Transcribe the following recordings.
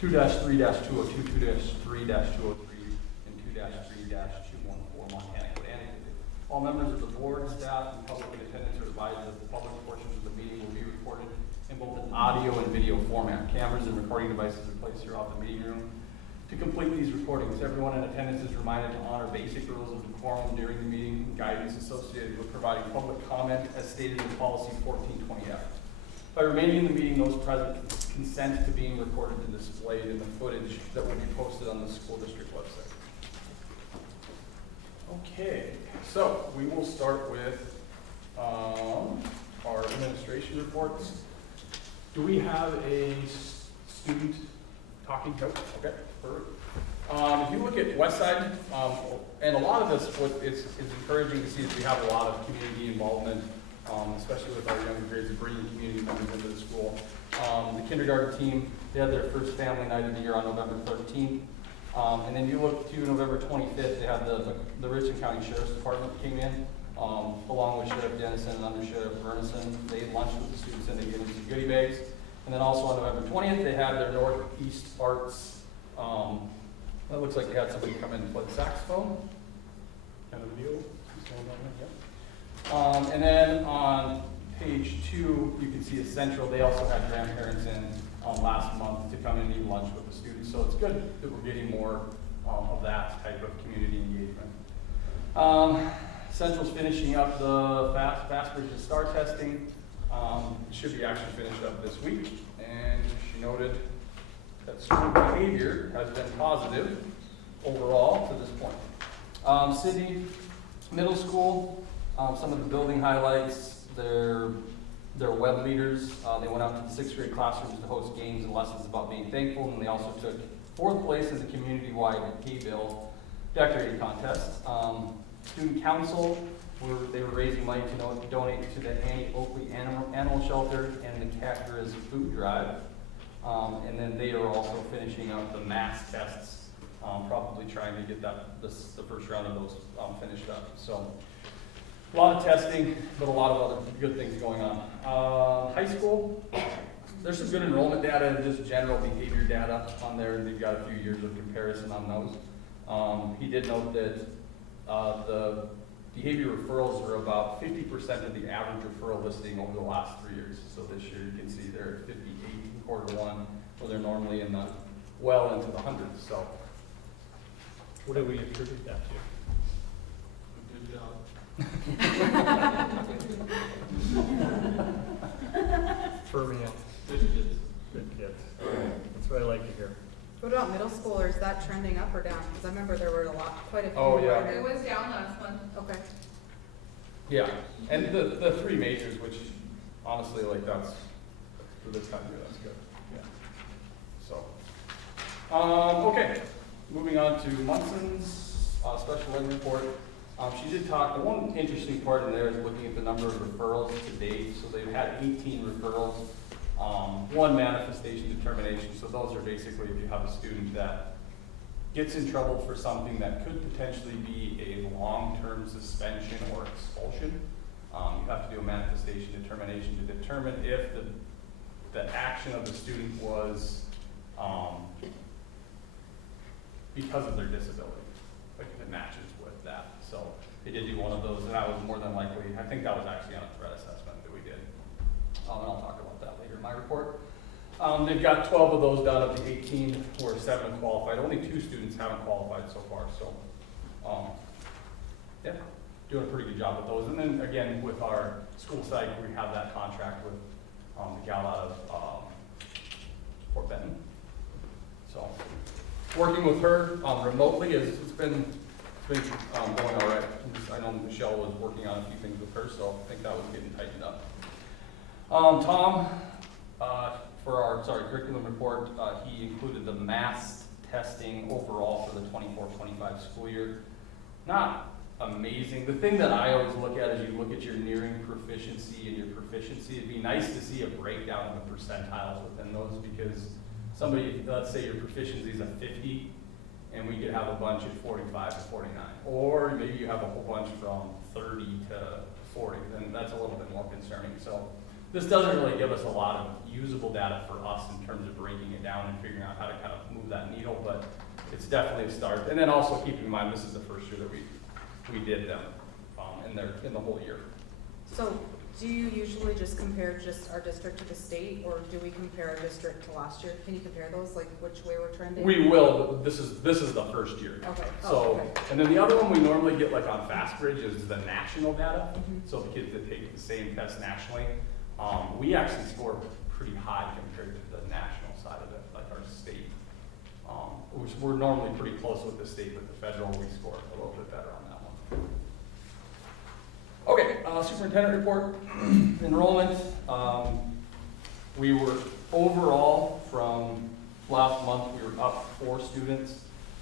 2-3-202, 2-3-203, and 2-3-214 Montana Code Annotated. All members of the board, staff, and public in attendance are advised that the public portions of the meeting will be recorded in both an audio and video format. Cameras and recording devices are placed throughout the meeting room. To complete these recordings, everyone in attendance is reminded to honor basic rules of decorum during the meeting and guidance associated with providing public comment as stated in policy 1420F. By remaining in the meeting, those present consent to being recorded and displayed in the footage that will be posted on the school district website. Okay, so we will start with our administration reports. Do we have a student talking note? Okay, perfect. If you look at Westside, and a lot of this, what is encouraging to see is we have a lot of community involvement, especially with our younger grades, bringing community members into the school. The kindergarten team, they had their first family night of the year on November 13th. And then you look to November 25th, they had the Richland County Sheriff's Department came in, along with Sheriff Dennison and Under Sheriff Bernison. They ate lunch with the students and they gave them some goodie bags. And then also on November 20th, they had their Northeast Arts, that looks like they had somebody come in and play the saxophone. Kind of video. Yep. And then on page 2, you can see Essential. They also had grandparents in last month to come in and eat lunch with the students. So it's good that we're getting more of that type of community engagement. Central's finishing up the Fastbridge and STAR testing. It should be actually finished up this week. And she noted that student behavior has been positive overall to this point. Sidney Middle School, some of the building highlights, their web leaders, they went out to the 6th grade classrooms to host games and lessons about being thankful, and they also took 4th place in the community-wide hay-bale decorating contest. Student council, they were raising money to donate to the Annie Oakley Animal Shelter and the Cat Grizz food drive. And then they are also finishing up the mass tests, probably trying to get the first round of those finished up. So a lot of testing, but a lot of other good things going on. High school, there's some good enrollment data and just general behavior data on there, and they've got a few years of comparison on those. He did note that the behavior referrals are about 50% of the average referral listing over the last 3 years. So this year you can see they're at 58 in Q1, where they're normally in the well into the hundreds. So what do we attribute that to? Good job. For real. Good kids. Good kids. That's what I like to hear. What about middle schoolers? Is that trending up or down? Because I remember there were quite a few. Oh, yeah. It was down last month. Okay. Yeah, and the 3 majors, which honestly, like that's, for this time of year, that's good. Yeah. So, okay, moving on to Munson's special ed report. She did talk, the one interesting part in there is looking at the number of referrals to date. So they've had 18 referrals, 1 manifestation determination. So those are basically if you have a student that gets in trouble for something that could potentially be a long-term suspension or expulsion. You have to do a manifestation determination to determine if the action of the student was because of their disability, like if it matches with that. So they did do one of those, and that was more than likely, I think that was actually on a threat assessment that we did. And I'll talk about that later in my report. They've got 12 of those done of the 18, where 7 have qualified. Only 2 students haven't qualified so far. So, yeah, doing a pretty good job with those. And then again, with our school site, we have that contract with the gal out of Fort Benton. So, working with her remotely it's been going all right. I know Michelle was working on a few things with her, so I think that was getting tightened up. Tom. For our curriculum report, he included the mass testing overall for the 24-25 school year. Not amazing. The thing that I always look at is you look at your nearing proficiency and your proficiency. It'd be nice to see a breakdown of the percentiles within those, because somebody, let's say your proficiency is at 50, and we could have a bunch at 45 to 49. Or maybe you have a whole bunch from 30 to 40, then that's a little bit more concerning. So This doesn't really give us a lot of usable data for us in terms of breaking it down and figuring out how to kind of move that needle, but it's definitely a start. And then also keeping in mind, this is the first year that we did them, in the whole year. So do you usually just compare just our district to the state, or do we compare our district to last year? Can you compare those, like which way we're trending? We will, but this is the first year. Okay. Oh, So, okay. and then the other one we normally get like on FastBridge is the national data. Mhm. So the kids that take the same test nationally, we actually score pretty high compared to the national side of it, like our state. We're normally pretty close with the state, but the federal, we score a little bit better on that one. Okay, superintendent report, enrollment. We were overall from last month, we were up 4 students.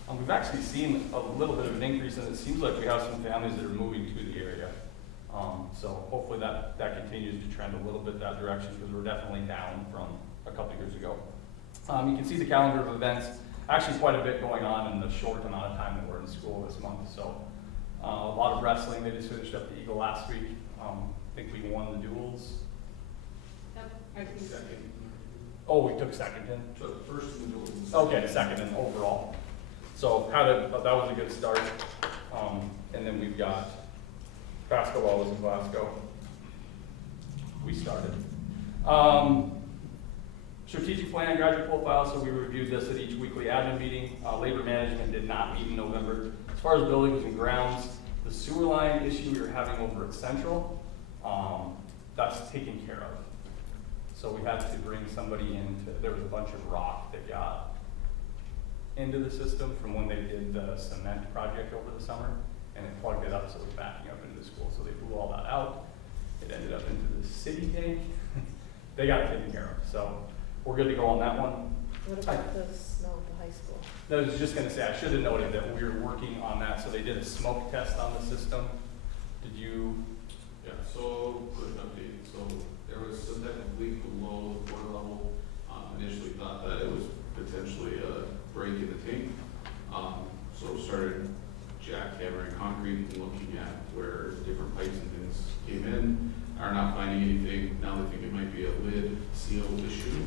We've actually seen a little bit of an increase, and it seems like we have some families that are moving to the area. So hopefully that continues to trend a little bit that direction, because we're definitely down from a couple years ago. You can see the calendar of events, actually quite a bit going on in the short amount of time that we're in school this month. So a lot of wrestling. They just finished up the Eagle last week. I think we won the duels. Yep. I think so. Second. Oh, we took second in. Took first in the duels. Okay, second in overall. So that was a good start. And then we've got basketball was in Glasgow. We started. Strategic plan, graduate profile, so we reviewed this at each weekly admin meeting. Labor management did not meet in November. As far as buildings and grounds, the sewer line issue we were having over at Central, that's taken care of. So we had to bring somebody in, there was a bunch of rock that got into the system from when they did the cement project over the summer, and it plugged it up, so it was backing up into the school. So they blew all that out. It ended up into the city tank. They got it taken care of. So we're good to go on that one. What about the snow at the high school? I was just gonna say, I should have noted that we were working on that, so they did a smoke test on the system. Did you? Yeah, so quick update. So there was some type of leak below the water level. Initially thought that it was potentially a break in the tank. So started jackhammering concrete and looking at where different pipes and things came in. Are not finding anything. Now they think it might be a lid seal issue.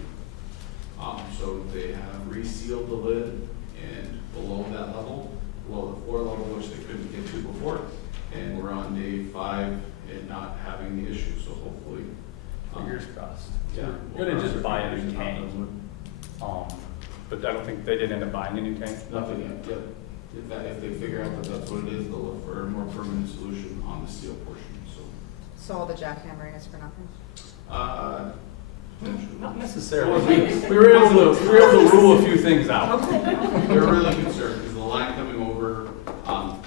So they have resealed the lid, and below that level, below the floor level, which they couldn't get to before. And we're on day 5 and not having the issue, so hopefully. Fingers crossed. Yeah. Good to just buy a new tank. But I don't think they did end up buying a new tank. Nothing yet. If they figure out that that's what it is, they'll look for a more permanent solution on the steel portion, so. So all the jackhammering is for nothing? Potentially. Not necessarily. We were able to rule a few things out. They're really concerned because the line coming over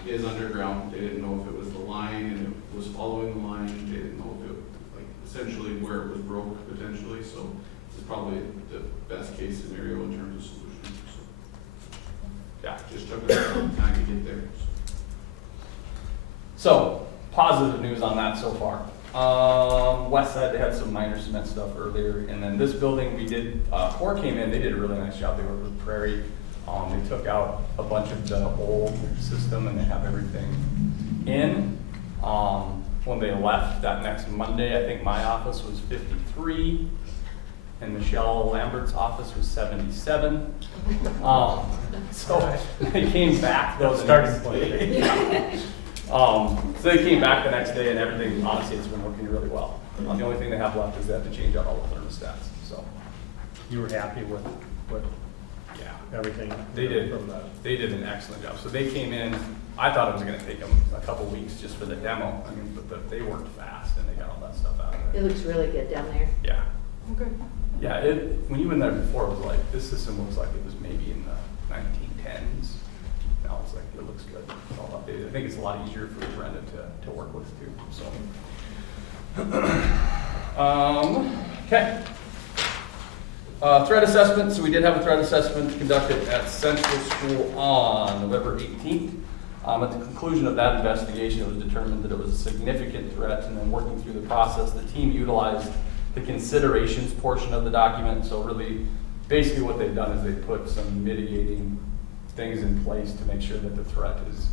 is underground. They didn't know if it was the line and it was following the line. They didn't know if it, like, essentially where it was broke potentially. So this is probably the best case scenario in terms of solution. So Yeah. just took us some time to get there. So, positive news on that so far. West side, they had some minor cement stuff earlier, and then this building we did, Core came in, they did a really nice job. They worked with Prairie. They took out a bunch of the old system and they have everything in. When they left that next Monday, I think my office was 53 and Michelle Lambert's office was 77. So they came back though the Starting next point. day. Yeah. So they came back the next day and everything, honestly, it's been working really well. The only thing they have left is they have to change out all the thermostats, so. You were happy with Yeah, everything? they did, From the, they did an excellent job. So they came in, I thought it was gonna take them a couple weeks just for the demo, I mean, but they worked fast and they got all that stuff out of It there. looks really good down there. Yeah, Okay. yeah, when you went there before, it was like, this system looks like it was maybe in the 1910s. Now it's like, it looks good, it's all updated. I think it's a lot easier for Brenda to work with too, so. Okay. Threat assessment, so we did have a threat assessment conducted at Central School on November 18th. At the conclusion of that investigation, it was determined that it was a significant threat, and then working through the process, the team utilized the considerations portion of the document. So really, basically what they've done is they put some mitigating things in place to make sure that the threat is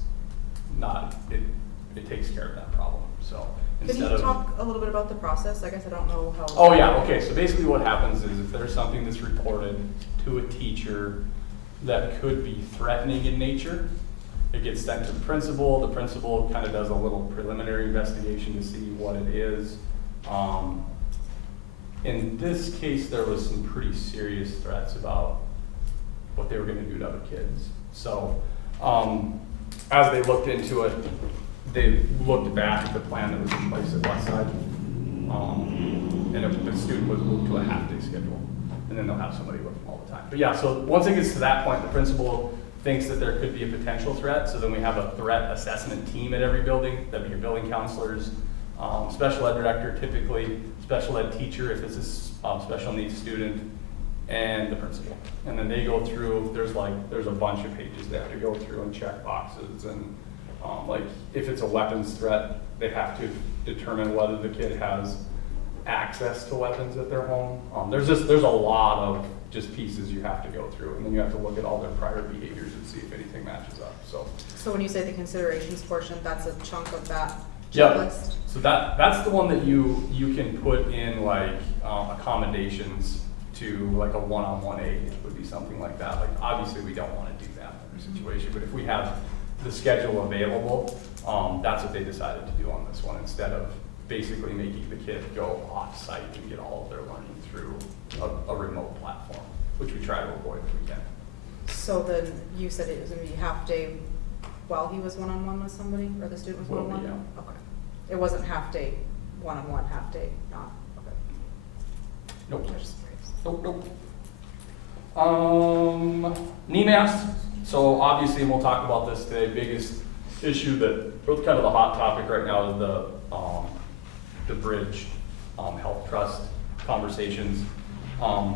not, it takes care of that problem. So Can instead you of. talk a little bit about the process? I guess I don't know how. Oh, yeah, okay, so basically what happens is if there's something that's reported to a teacher that could be threatening in nature, it gets sent to the principal kind of does a little preliminary investigation to see what it is. In this case, there was some pretty serious threats about what they were gonna do to other kids. So, as they looked into it, they looked back at the plan that was in place at Westside. And if the student was moved to a half-day schedule, and then they'll have somebody with them all the time. But yeah, so once it gets to that point, the principal thinks that there could be a potential threat, so then we have a threat assessment team at every building. That'd be your building counselors, special ed director typically, special ed teacher if it's a special needs student, and the principal. And then they go through, there's a bunch of pages they have to go through and check boxes, and like if it's a weapons threat, they have to determine whether the kid has access to weapons at their home. There's a lot of just pieces you have to go through, and then you have to look at all their prior behaviors and see if anything matches up, so. So when you say the considerations portion, that's a chunk of that Yep. checklist? So that's the one that you can put in like accommodations to like a one-on-one aid would be something like that. Like obviously we don't want to do that in every situation, but if we have the schedule available, that's what they decided to do on this one instead of basically making the kid go off-site and get all of their learning through a remote platform, which we try to avoid if we can. So then you said it was gonna be half day while he was one-on-one with somebody, or the student was Will be, one-on-one? Okay. It wasn't half day, one-on-one, half day, not, okay. Nope. Just curious. Nope. NEMAS, so obviously, and we'll talk about this today, biggest issue that, kind of the hot topic right now is the bridge health trust conversations. I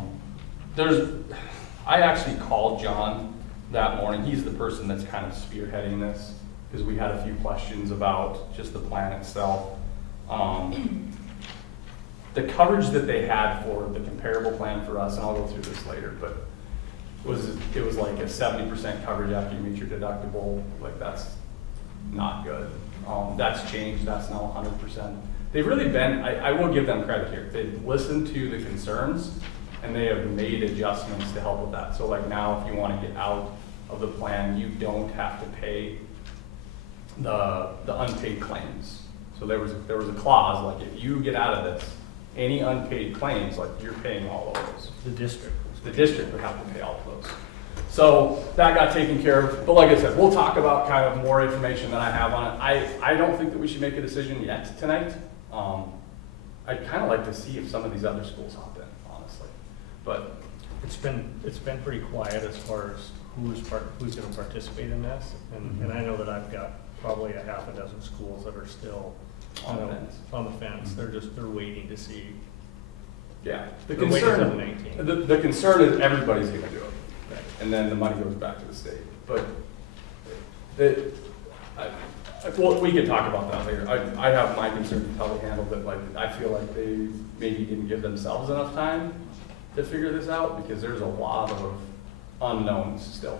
actually called John that morning. He's the person that's kind of spearheading this because we had a few questions about just the plan itself. The coverage that they had for the comparable plan for us, and I'll go through this later, but it was like a 70% coverage after you meet your deductible. Like that's not good. That's changed. That's now 100%. They've really been, I will give them credit here. They've listened to the concerns and they have made adjustments to help with that. So like now if you want to get out of the plan, you don't have to pay the unpaid claims. So there was a clause, like if you get out of this, any unpaid claims, like you're paying all of those. The district. The district would have to pay all of those. So that got taken care of. But like I said, we'll talk about kind of more information that I have on it. I don't think that we should make a decision yet tonight. I'd kind of like to see if some of these other schools hop in, honestly. But It's been pretty quiet as far as who's going to participate in this. And I know that I've got probably a half a dozen schools that are still On the fence. On the fence. They're waiting to see. yeah, the They're waiting till concern, 19. the concern is everybody's going to do it, and then the money goes back to the state. But well, we can talk about that later. I have my concerns with how they handled it. Like I feel like they maybe didn't give themselves enough time to figure this out because there's a lot of unknowns still.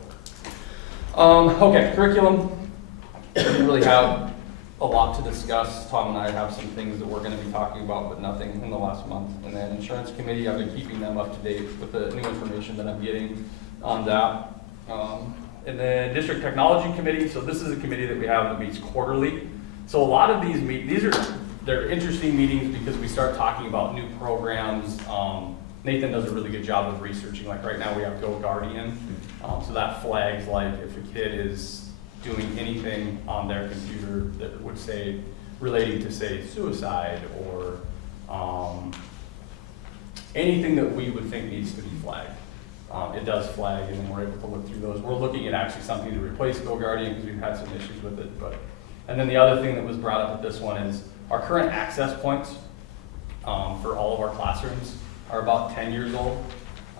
Okay, curriculum. We didn't really have a lot to discuss. Tom and I have some things that we're going to be talking about, but nothing in the last month. And then insurance committee, I've been keeping them up to date with the new information that I'm getting on that. And then district technology committee. So this is a committee that we have that meets quarterly. So a lot of these they're interesting meetings because we start talking about new programs. Nathan does a really good job of researching. Like right now we have Go Guardian. So that flags like if a kid is doing anything on their computer that would say, relating to say suicide or anything that we would think needs to be flagged. It does flag and then we're able to look through those. We're looking at actually something to replace Go Guardian because we've had some issues with it. And then the other thing that was brought up with this one is our current access points for all of our classrooms are about 10 years old.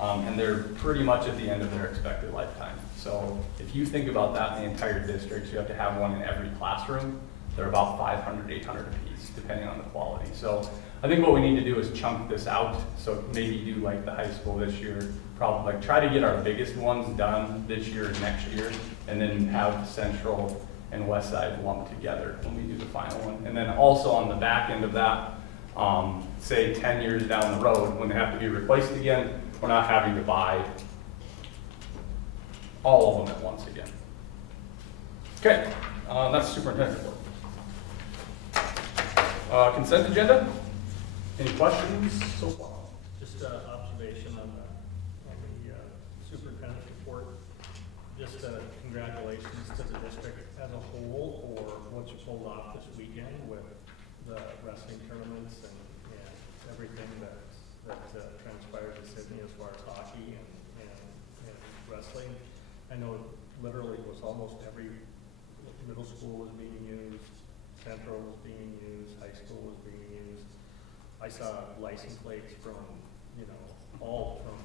And they're pretty much at the end of their expected lifetime. So if you think about that in the entire district, you have to have one in every classroom. They're about 500, 800 apiece, depending on the quality. So I think what we need to do is chunk this out. So maybe do like the high school this year, probably like try to get our biggest ones done this year and next year, and then have central and West Side lumped together when we do the final one. And then also on the back end of that, say 10 years down the road, when they have to be replaced again, we're not having to buy all of them at once again. Okay, that's superintendent report. Consent agenda? Any questions so far? Just an observation on the superintendent's report. Just congratulations to the district as a whole for what you pulled off this weekend with the wrestling tournaments and everything that transpired in Sidney as far as hockey and wrestling. I know literally it was almost every middle school was being used, Central was being used, high school was being used. I saw license plates from, all from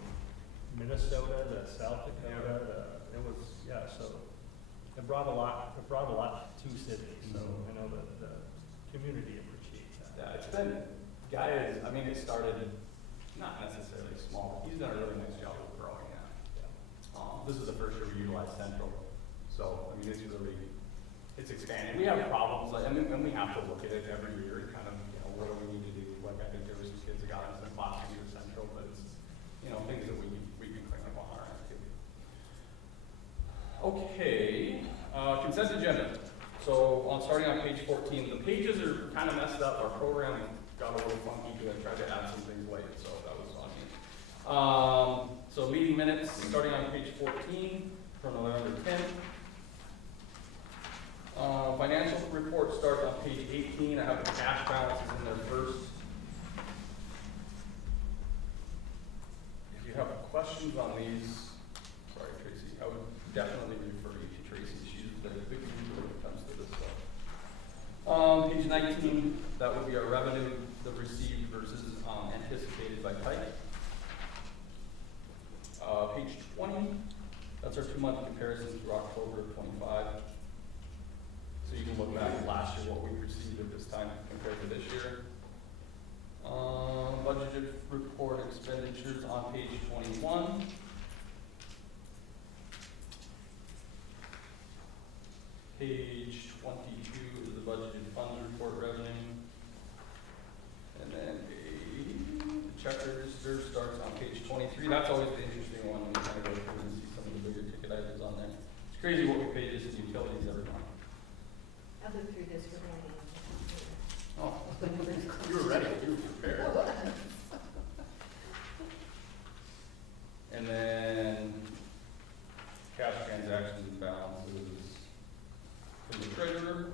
Minnesota to South Dakota. It was, so it brought a lot to Sidney. So I know that the community appreciates that. Yeah, it's been, it started not necessarily small, but he's done a really nice job of growing that. This is the first year we utilized Central, so, it's expanding. We have problems, and we have to look at it every year and kind of, what do we need to do? Like, I think there was some kids that got into some classes with Central, but it's, things that we can clean up on our end too. Okay, consent agenda. So, starting on page 14, the pages are kind of messed up. Our program got a little funky because I tried to add some things late, so that was on me. So meeting minutes, starting on page 14 from November 10th. Financial report starts on page 18. I have the cash balances in there first. If you have questions on these, sorry Tracy, I would definitely refer you to Tracy. She's the big leader when it comes to this stuff. Page 19, that would be our revenue, the received versus anticipated by type. Page 20, that's our 2-month comparison through October of 25. So you can look back at last year, what we received at this time compared to this year. Budgeted report expenditures on page 21. Page 22 is the budgeted funds report revenue. And then the check register starts on page 23. That's always the interesting one when you kind of go through and see some of the bigger ticket items on there. It's crazy what we pay just in utilities every month. I'll go through this for Randy. Oh, you were ready, you were prepared. And then cash transactions and balances from the treasurer.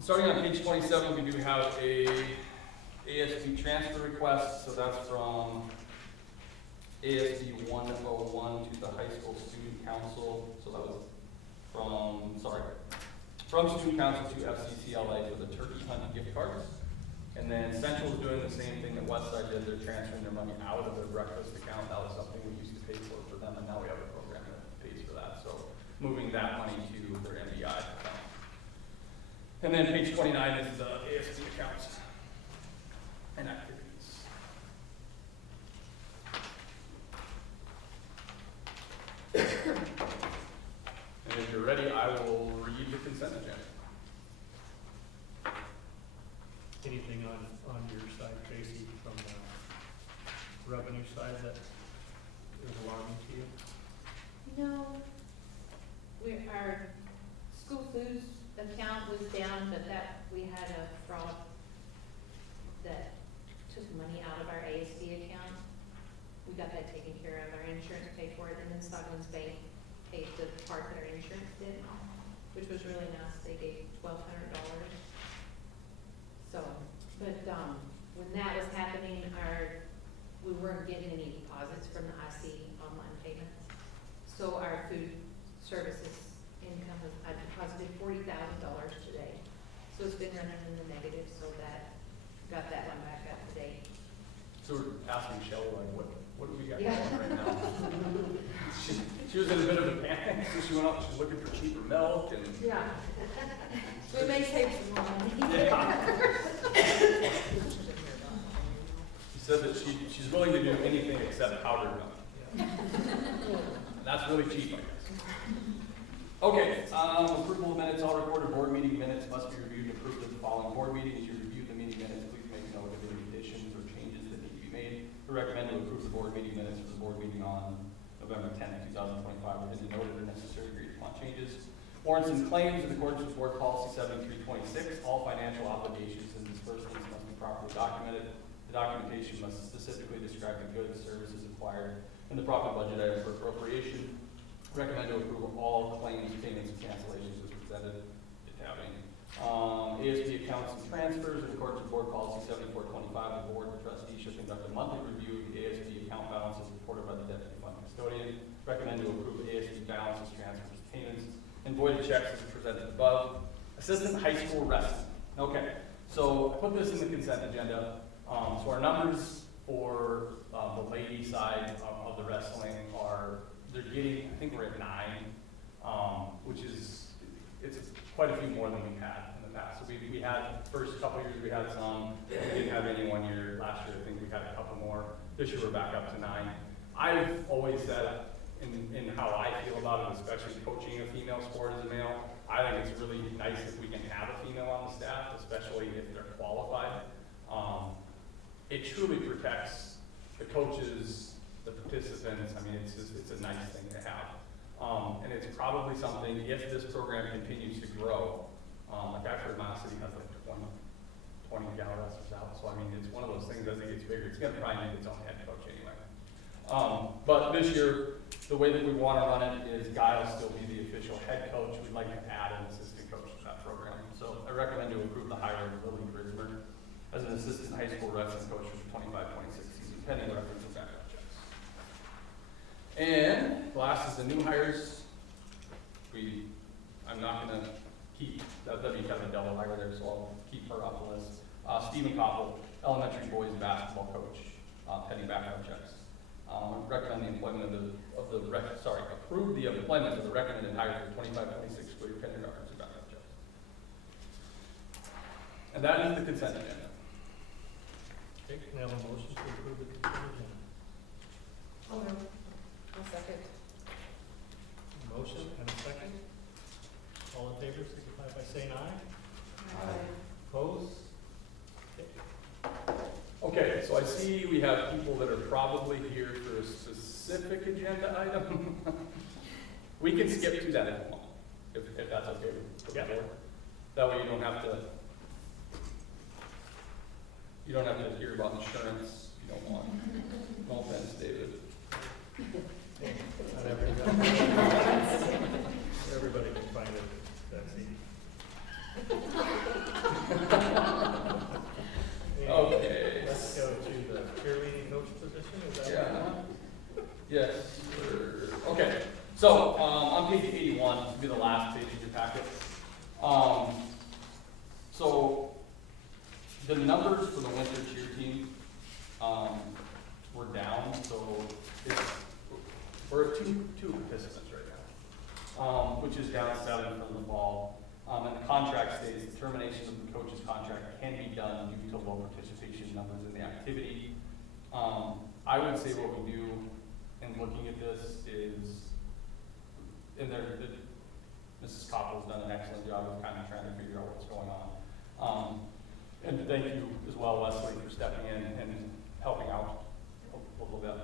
Starting on page 27, we do have a ASB transfer request, so that's from ASB 101 to the high school student council. So that was from student council to FCCLA for the turkey hunt gift cards. And then Central's doing the same thing that Westside did. They're transferring their money out of their breakfast account. That was something we used to pay for them, and now we have a program that pays for that. So moving that money to their MBI account. And then page 29 is the ASB accounts and activities. And if you're ready, I will read the consent agenda. Anything on your side, Tracy, from the revenue side that is alarming to you? No, our school foods account was down, but we had a fraud that took money out of our ASD account. We got that taken care of. Our insurance paid for it, and then Stockman's Bank paid the part that our insurance did, which was really nice. They gave $1,200. So, but when that was happening, we weren't getting any deposits from the IC online payments. So our food services income was, I deposited $40,000 today. So it's been running in the negative, so that got that one back up to date. So we're asking Shelley, like, what do we got Yeah. going right now? She was in a bit of a panic, so she went out, she was looking for cheaper milk and. Yeah. We may save some more money. She said that she's willing to do anything except powdered milk. That's really cheap, I guess. Okay, approval of minutes, all recorded board meeting minutes must be reviewed and approved at the following board meetings. You review the meeting minutes, please make note of any additions or changes that need to be made. We recommend to approve the board meeting minutes for the board meeting on November 10th, 2025, with any noted or necessary agreed upon changes. Warrants and claims in accordance with board policy 7326, all financial obligations and disbursements must be properly documented. The documentation must specifically describe the goods, services acquired, and the proper budget item for appropriation. Recommend to approve all claims, payments, and cancellations as presented. Didn't have any. ASB accounts and transfers in accordance with board policy 7425, the board of trustees should conduct a monthly review of the ASB account balances reported by the deputy fund custodian. Recommend to approve ASB balances, transfers, payments, and voided checks as presented above. Assistant high school wrestling. Okay, so I put this in the consent agenda. So our numbers for the lady side of the wrestling are, they're getting, I think we're at 9, which is, it's quite a few more than we've had in the past. So we had, first couple years we had some, we didn't have any one year. Last year I think we had a couple more. This year we're back up to 9. I've always said, in how I feel about it, especially coaching a female sport as a male, I think it's really nice if we can have a female on the staff, especially if they're qualified. It truly protects the coaches, the participants. I mean, it's a nice thing to have. And it's probably something, if this program continues to grow, like I've heard my city has like 20 gal wrestlers out. So I mean, it's one of those things as it gets bigger, it's gonna probably need its own head coach anyway. But this year, the way that we want to run it is Guy will still be the official head coach. We'd like to add an assistant coach to that program. So I recommend to approve the hire of Lily Grismer as an assistant high school wrestling coach for 25-26 season, pending reference and background checks. And last is the new hires. I'm not going to keep, that'd be kind of a double hire there, so I'll keep her off the list. Stephen Koppel, elementary boys basketball coach, pending background checks. Recommend the employment approve the employment of the recommended hire for 25-26 school year pending reference and background checks. And that is the consent agenda. Okay, can I have a motion to approve the consent agenda? I'll second. Motion and a second. All in favor, signify by saying aye. Opposed? Okay, so I see we have people that are probably here for a specific agenda item. We can skip to that if you want, if that's okay with the board. That way you don't have to hear about insurance if you don't want. No offense, David. Not everybody can find it, that's easy. Okay. Let's go to the cheerleading coach position, is that Yeah. what you want? Yes. Okay. So on page 81, this will be the last page of your packet. So the numbers for the winter cheer team were down. So we're at two participants right now, which is down 7 from the fall. And the contract states the termination of the coach's contract can be done due to low participation numbers in the activity. I would say what we do in looking at this is, Mrs. Koppel's done an excellent job of kind of trying to figure out what's going on. And thank you as well, Leslie, for stepping in and helping out a little bit.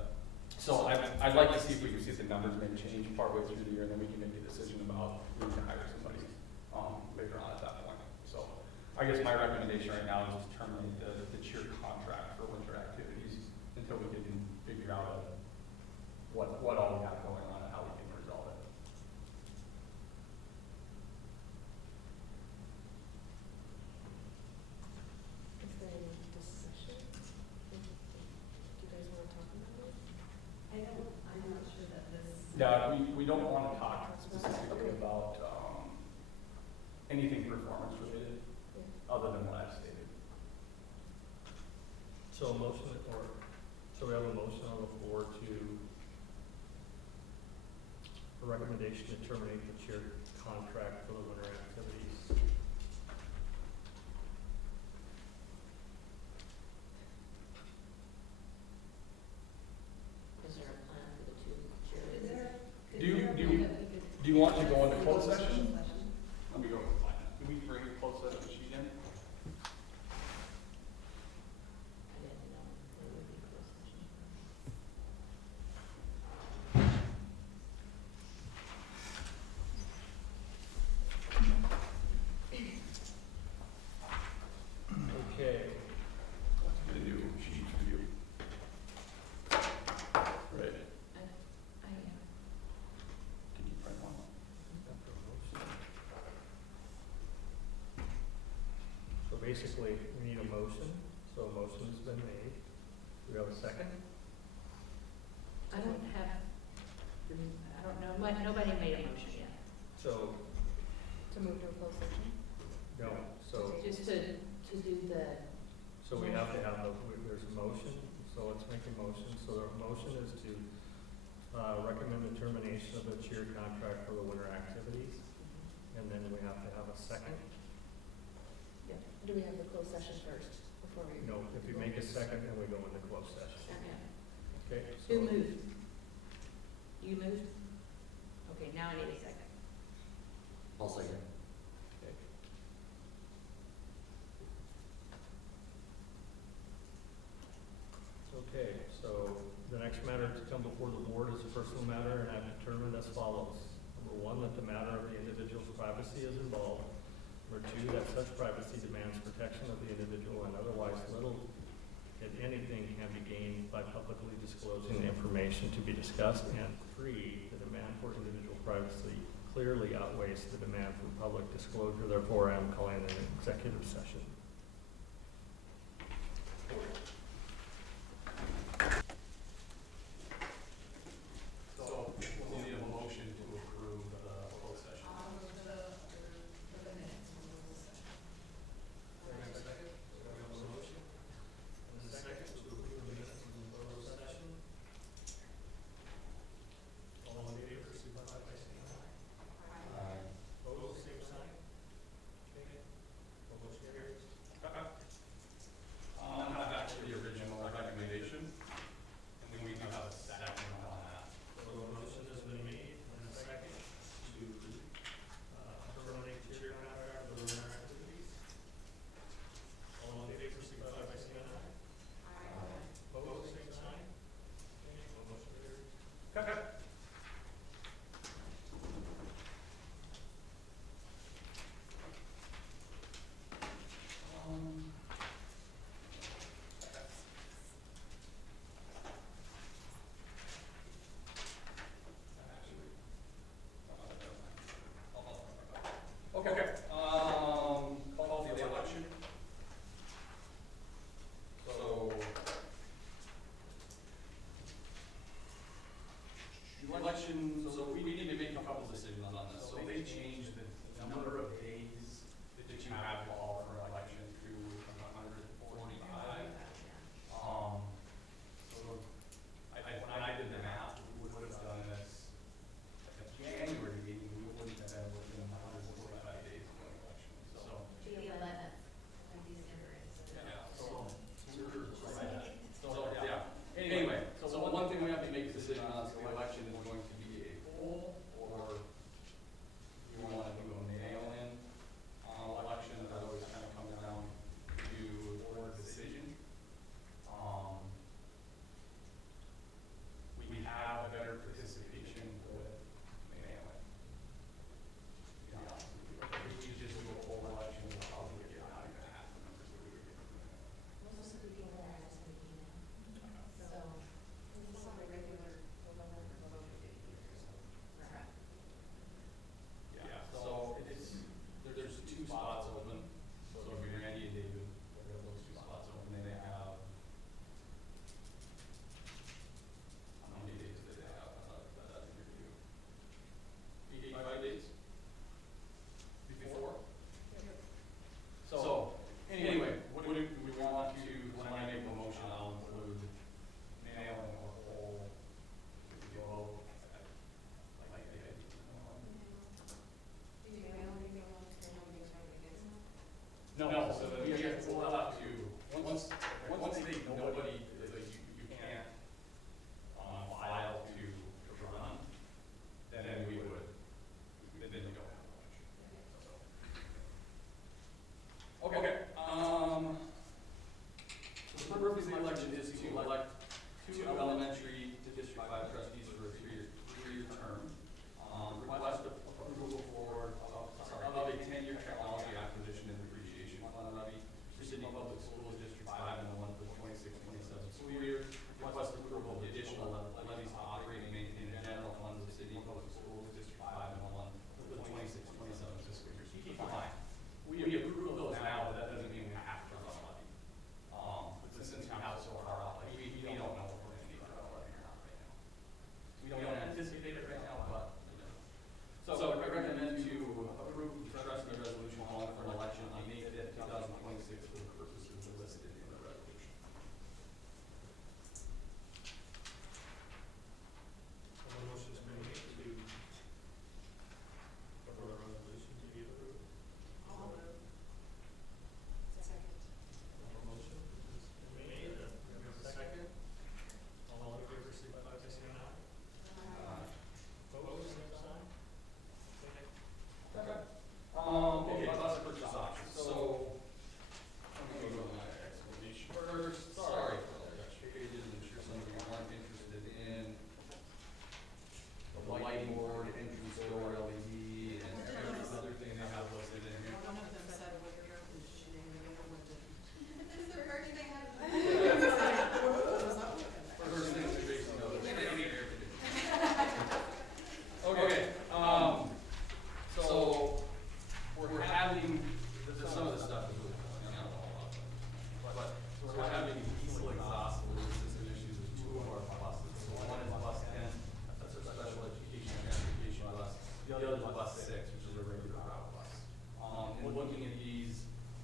So I'd like to see if we can see if the numbers may change partway through the year, and then we can make a decision about who to hire somebody later on at that point. So I guess my recommendation right now is to terminate the cheer contract for winter activities until we can figure out what all we have going on and how we can resolve it. Is there any discussion? Do you guys want to talk about it? I'm not sure that this. Yeah, we don't want to talk specifically about anything performance related, other than what I've stated. So we have a motion on the floor a recommendation to terminate the cheer contract for the winter activities. Is there a plan for the two cheerleaders? Do you want to go into closed closed session? Session. Let me go find it. Can we bring a closed session sheet in? I didn't know it would be closed session. Okay, Let's get a new sheet for you. Right. I am. Can you print one? so basically, we need a motion, so a motion has been made. Do we have a second? I don't have, I don't know, nobody made a motion yet. So, To move to a closed session? no, so, Just to do the, so we have to have, there's a motion, so let's make a motion. So the motion is to, recommend the termination of the cheer contract for the winter activities. And then we have to have a second. Yeah. Do we have the closed session first before we? No, if you make a second, then we go into closed session. okay. Okay? Who so- moved? You moved? Okay, now I need a second. I'll second. Okay. Okay, so the next matter to come before the board is a personal matter, and I've determined as follows. Number one, that the matter of the individual's privacy is involved. Number two, that such privacy demands protection of the individual, and otherwise little, if anything, can be gained by publicly disclosing the information to be discussed. And three, the demand for individual privacy clearly outweighs the demand for public disclosure. Therefore, I am calling an executive session. So we'll need a motion to approve the closed session. For the minutes from the closed session. All in favor, signify by saying aye. Aye. Opposed, same sign. Okay.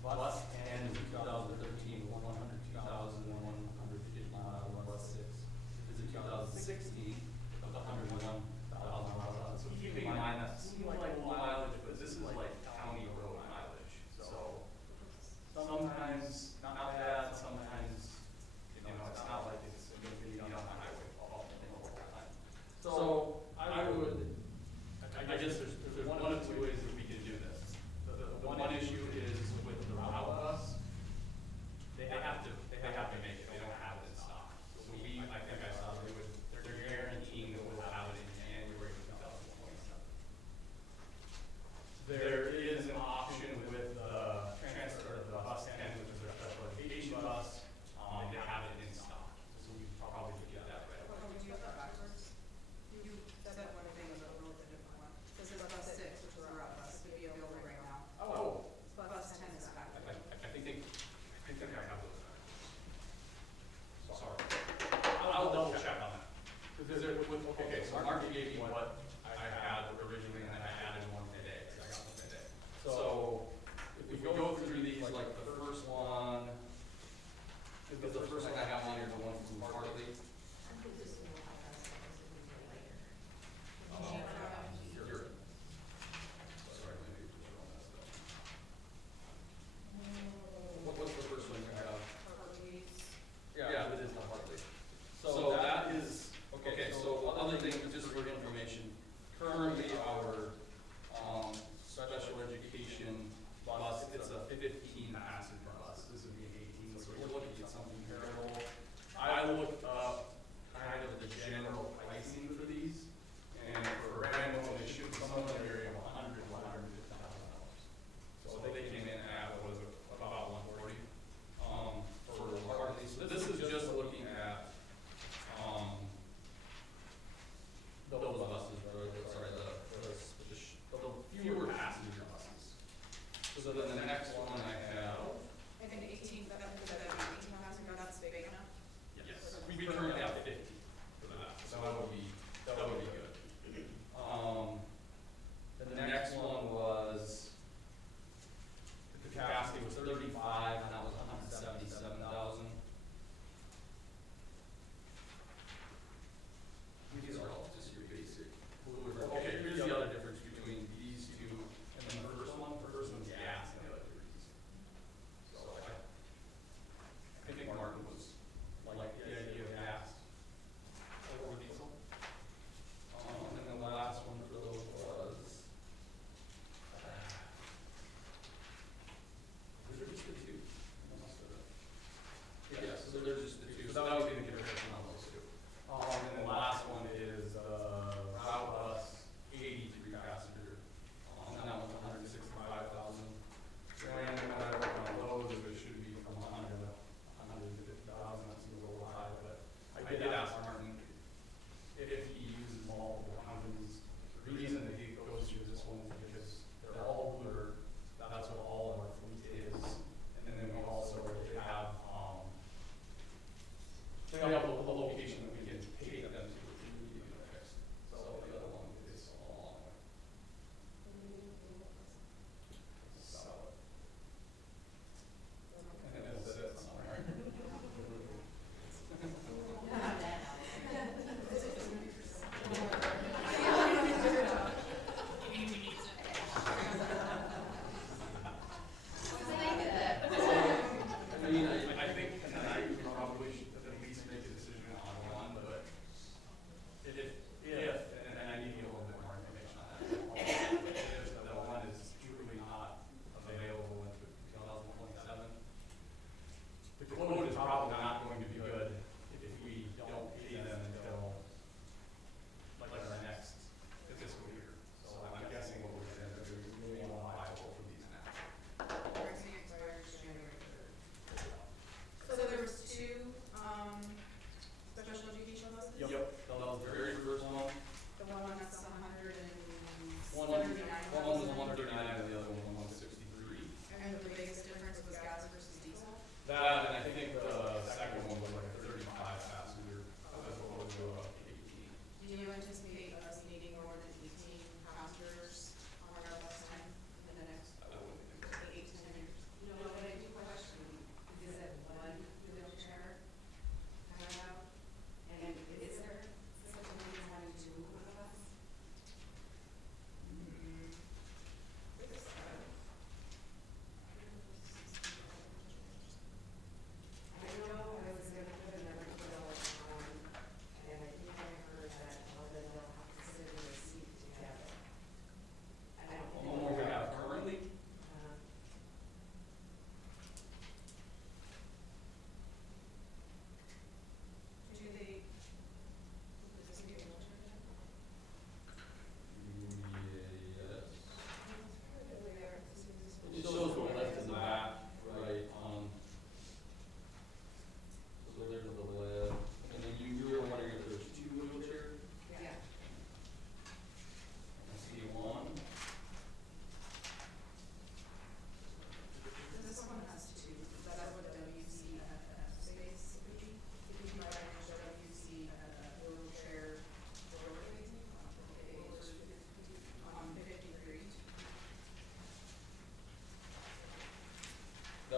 Bus ten, 2013, 102,150 miles, bus six. Is it 2016, with 101,000 miles. So keep in mind, that seems like low mileage, but this is like county road mileage. So sometimes not bad, sometimes, you know, it's not like it's going to be on the highway all the time. So I would, I guess there's one of two ways that we can do this. The one issue is with the route bus, they have to make it, they don't have it in stock. So I think I saw they're guaranteeing that we'll have it in January 2027. There is an option with the transfer, the bus 10, which is their special education bus, they have it in stock. So we probably could get that right away. Or would you have that backwards? You said one thing was a little bit different one. This is bus six, which is a route bus, would be available right now. Oh, Bus ten is back. I think I have those. Sorry. I'll double check on that. Because okay, so Mark gave me what I had originally, and then I added one today, because I got one today. So if we go through these, like the first one, because the first one I have on here, the one from Hartley. I think this will help us, this will be later. You're- Sorry, maybe it was wrong, that's what's the first one you have? Yeah, it is the Hartley. So that is, okay, so other thing, just for information, currently our, special education bus, it's a 15 passenger bus.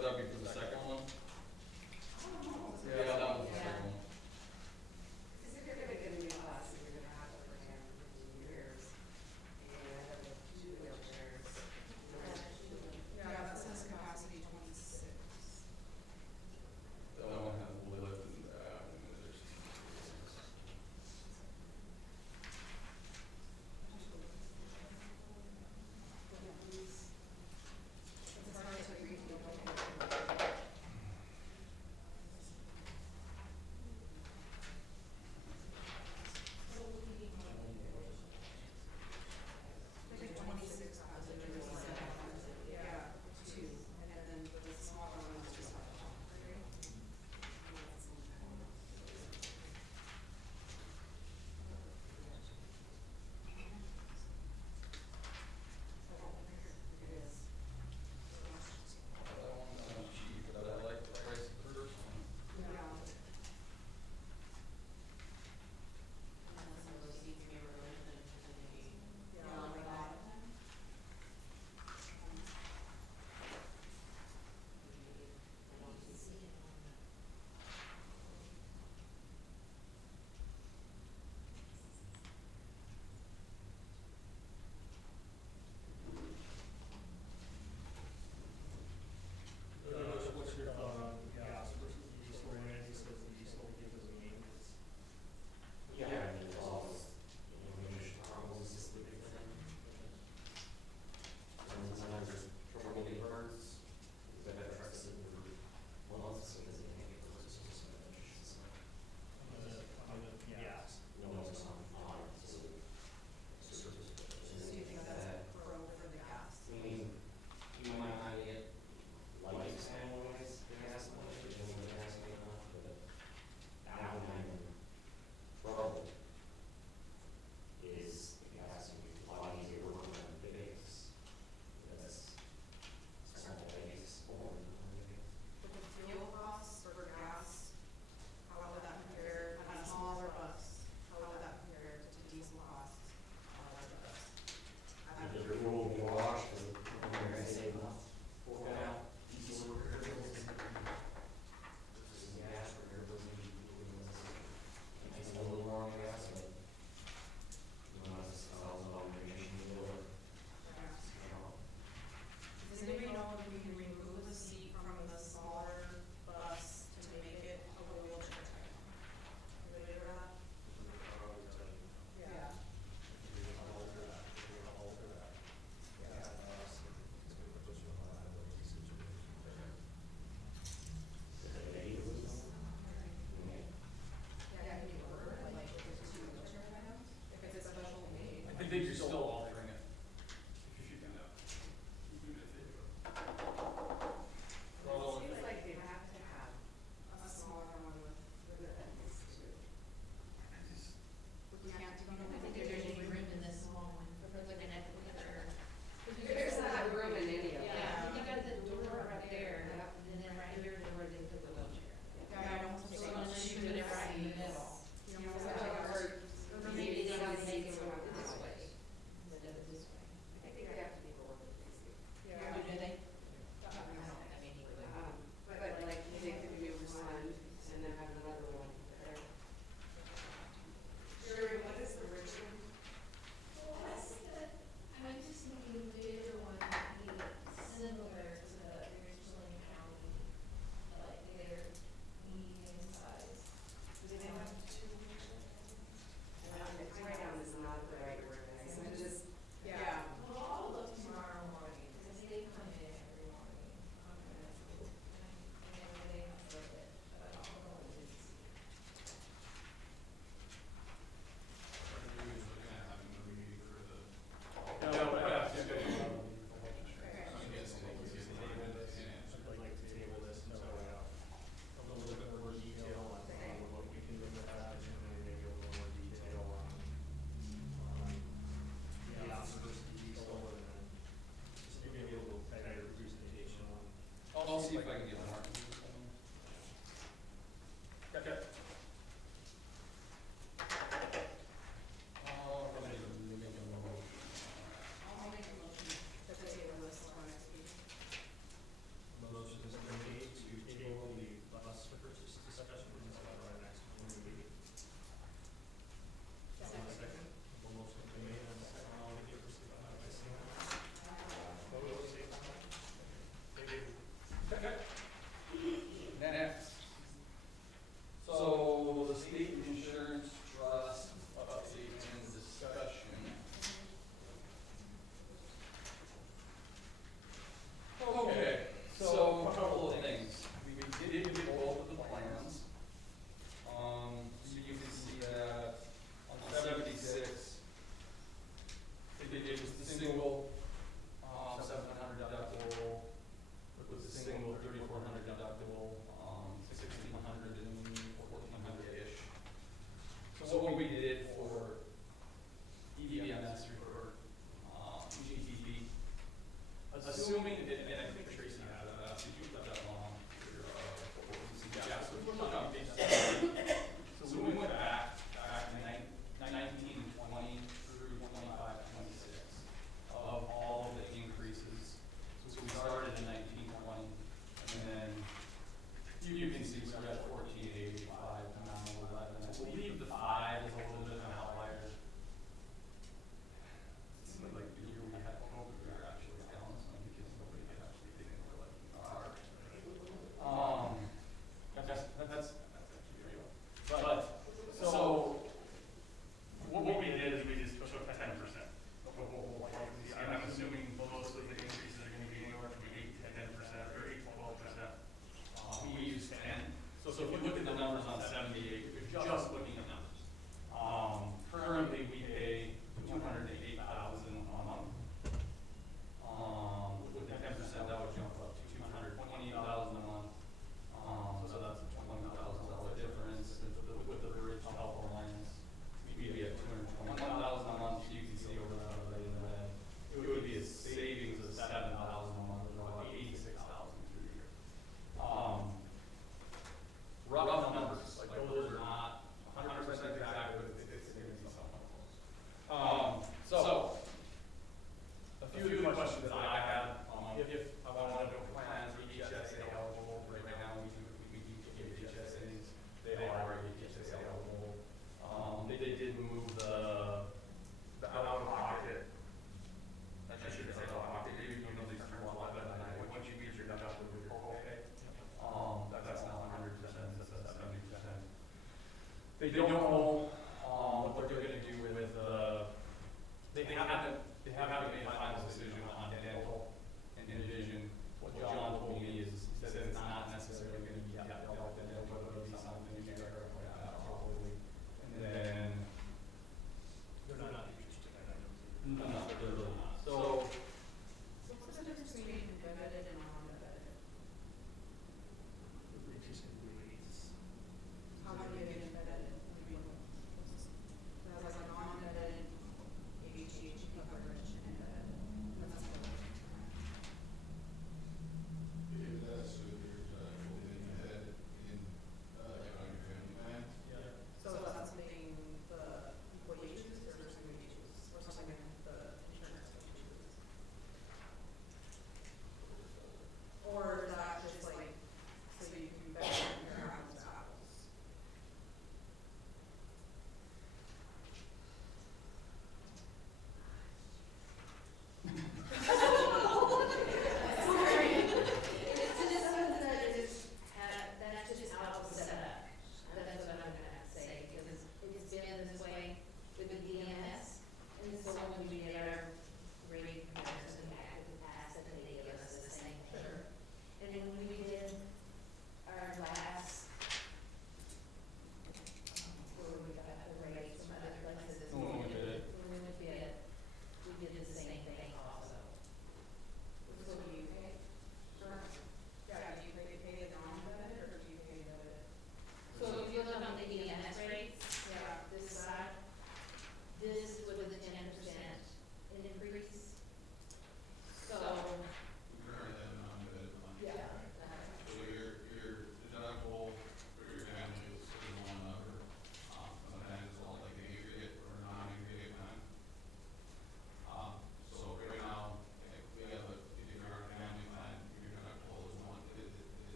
That'd be for the second one? Yeah, that was the second one. Because if you're gonna get a new bus, you're gonna have it for 10, 15 years, and I have 2 wheelchairs. Yeah, that says capacity 26. That one has a lift in the back, and then there's. It's hard to read. I think 26 passengers, 7, yeah, 2, and then the smaller one is just like. It is. That one sounds cheap, but I like the price of the first one. Yeah. Yeah, like that. What's your thought on gas versus diesel? Randy says diesel gives us a maintenance. Yeah, I mean, it's all just, emission problems, just the big thing. And then sometimes there's trouble getting parts, because I've had trucks sitting for months because they can't get parts, it's just an emission, so. On the gas. No one's on it, so. Service. So you think that's a pro for the gas? I mean, you might not get lifespan wise, gas mileage, you know, the gas may not, but downtime and trouble is gas, and a lot easier to work on the base. That's small base, or. But the fuel costs for gas, how would that compare on a smaller bus? How would that compare to diesel costs on a larger bus? If you're rolling your wash, because you're gonna save enough for that, diesel repair bills. Versus gas repair bills, it takes a little more on gas, but. You know, it's $1,000 mission bill, or, you know. Does anybody know if we can remove the seat from the smaller bus to make it a wheelchair type? Anybody heard of that? Yeah. Yeah, can you order it, like, if it's 2 wheelchair items? If it's a special made? I think you're still altering it. If you do that. Even if they do it. Well, it seems like they have to have a smaller one with it at least 2. We can't, you know, I think there's any room in this small one, if we're looking at the picture. there's not room in any of them. Yeah, you got the door right there, and then right here is where they put the wheelchair. Yeah, I don't So think unless you put it right in the middle. You know, like our- Or maybe they would make it work this way, instead of this way. I think they have to be a little bit basic. Or do they? I don't, I mean, he would. But like, you take the newer one and then have another one there. Sherry, what is the rich one? Well, I think that, I'm just thinking the other one would be similar to the Richland County, like they're medium size. Do they have 2 my down is not the right word, guys. I'm just, yeah. Well, I'll look tomorrow morning, because they come in every morning. And then they have to look at, but I'll go and see. We're usually gonna have another meeting for the. Yeah, but I have to go. I'm guessing they can get it and answer. I'd like to table this until we have a little bit more detail on what we can do with that, and maybe a little more detail on gas versus diesel, and then just maybe a little tighter presentation on. I'll see if I can get more. Okay. I'll make a motion to table this for next meeting. The motion has been just looking at numbers. Currently, we pay 208,000 a month. With the 10%, that would jump up to 220,000 a month. So that's a $20,000 difference. With the bridge health alliance, we'd be at 221,000 a month. You can see over that already in the red. It would be a savings of 7,000 a month, or about 86,000 through the year. Rough numbers, like those are not 100% exact, but it's going to be somewhat close. So, a few of the questions that I had, if I wanted to go plans for HSA eligible, right now we do give HSAs, they are HSA eligible. They did move the out of pocket, I shouldn't say out of pocket, you know these terms a lot better than I do. Once you reach your deductible with your copay, that's not 100%, that's 70%. They don't know what they're going to do with they haven't made a final decision on dental and vision. What John told me is, he said it's not necessarily going to be dental, but it'll be something you can look at probably. And then, They're not interested in that. no, they're really not. So, What's the difference between embedded and non-embedded? It just agrees. How do you get embedded?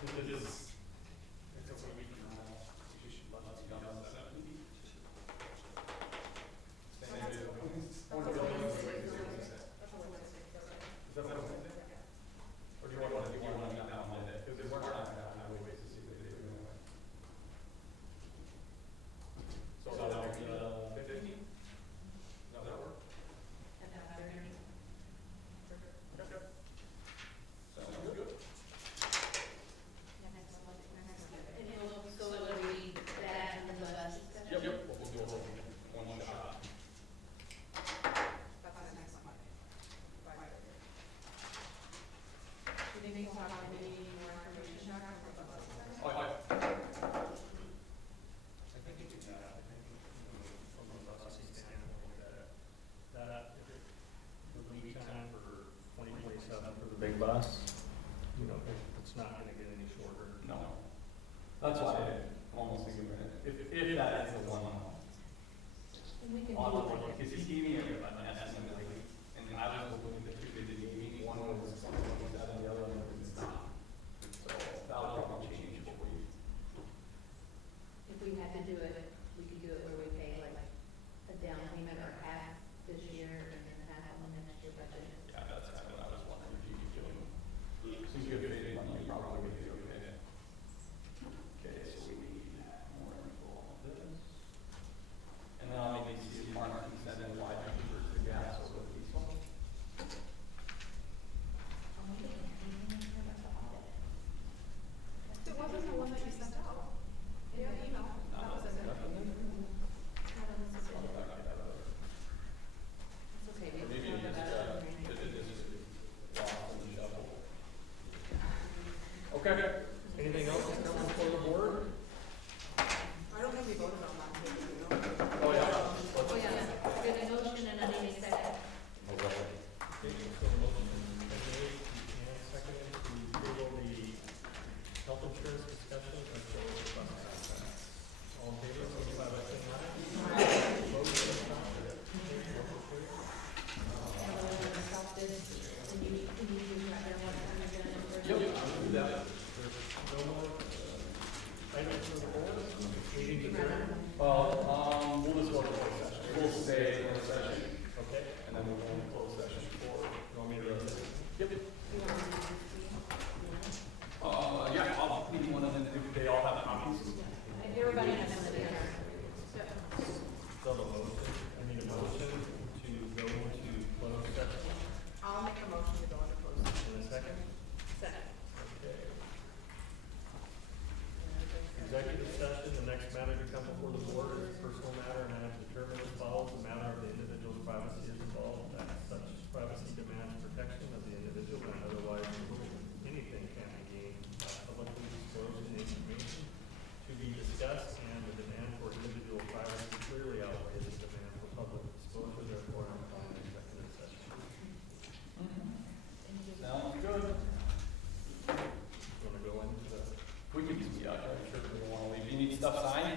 It is, it's a week now, you should let us know that. Thank you. Or do you want to- Is that Wednesday? Or do you want to meet that Monday? Because they weren't on that, I would wait to see what they do anyway. So that would be 15th? Does that work? At 5:30. Okay. Sounds good. And so it'll be that and the bus discussion? Yep, we'll do a whole one shot. That's the next Monday. 5:30. Do you think we'll have any more information back from the bus? Oh, yeah. I think it can, I think, from a busing standpoint, that the lead time for 2027 for the big bus, you know, it's not gonna get any shorter. No. That's why I'm almost thinking, if that is the one. And we can do On the it. one, because he gave me an estimate, like, and I was looking at the two that he gave me, one was something like that, and the other one was not. So that'll probably change for you. If we had to do it, we could do it where we pay like a down payment or half this year and then half on the next year budget. Yeah, that's kind of what I was wondering, if you could give him, since you have faded money, you probably would be okay. Okay, so we need more info on this. And then I'll maybe see if Mark can send in why he prefers the gas over the diesel. It wasn't the one that you sent out. In the email. That was in it. It's okay, maybe. Maybe we'll it have is, that. it is lost in the shuffle. Okay. Anything else that's coming before the board? I don't think we voted on that, did we? No? Oh, yeah. Oh, yeah, we have a motion and I need a second. Okay, so motion been made and seconded to table the health insurance discussion as well as the bus contract. All in favor, signify by saying aye. Opposed, same sign. Okay, motion carries. Can you do that there one time again? Yep, I'll do that. There's no more items for the board, meeting adjourned. We'll just go to closed session. We'll stay in the session, Okay, and then we'll go into closed session for. you want me to read this? Yep. Yeah, I'll need one of them, if they all have copies. Everybody has one of these. So the motion, I need a motion to go into closed session I'll make a motion to go into closed session. in a second. Second. Okay. Executive session, the next matter to come before the board is a personal matter and I have determined as follows, the matter of the individual's privacy is involved, that such privacy demands protection of the individual and otherwise anything can be gained by publicly disclosing the information to be discussed and the demand for individual privacy clearly outweighs the demand for public disclosure, therefore I'm calling an executive session. Sounds good. Want to go into the We can just be out there, I'm sure we want to leave. Do you need stuff signed?